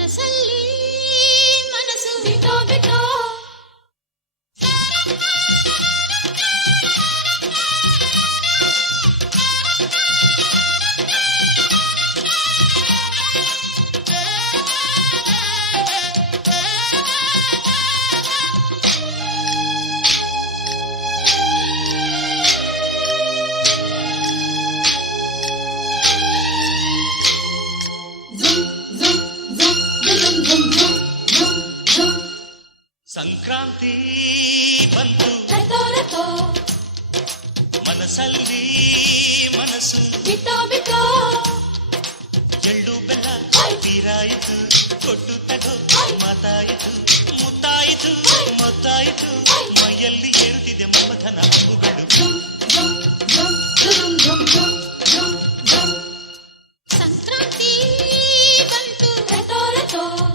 ಮನಸ್ಸಲ್ಲಿ ಮನಸ್ಸು ಸಂಕ್ರಾಂತಿ ಬಂತು ರಥೋ ರಥೋ ಮನಸ್ಸಲ್ಲಿ ಮನಸ್ಸು ಬಿತೋ ಬಿತೋ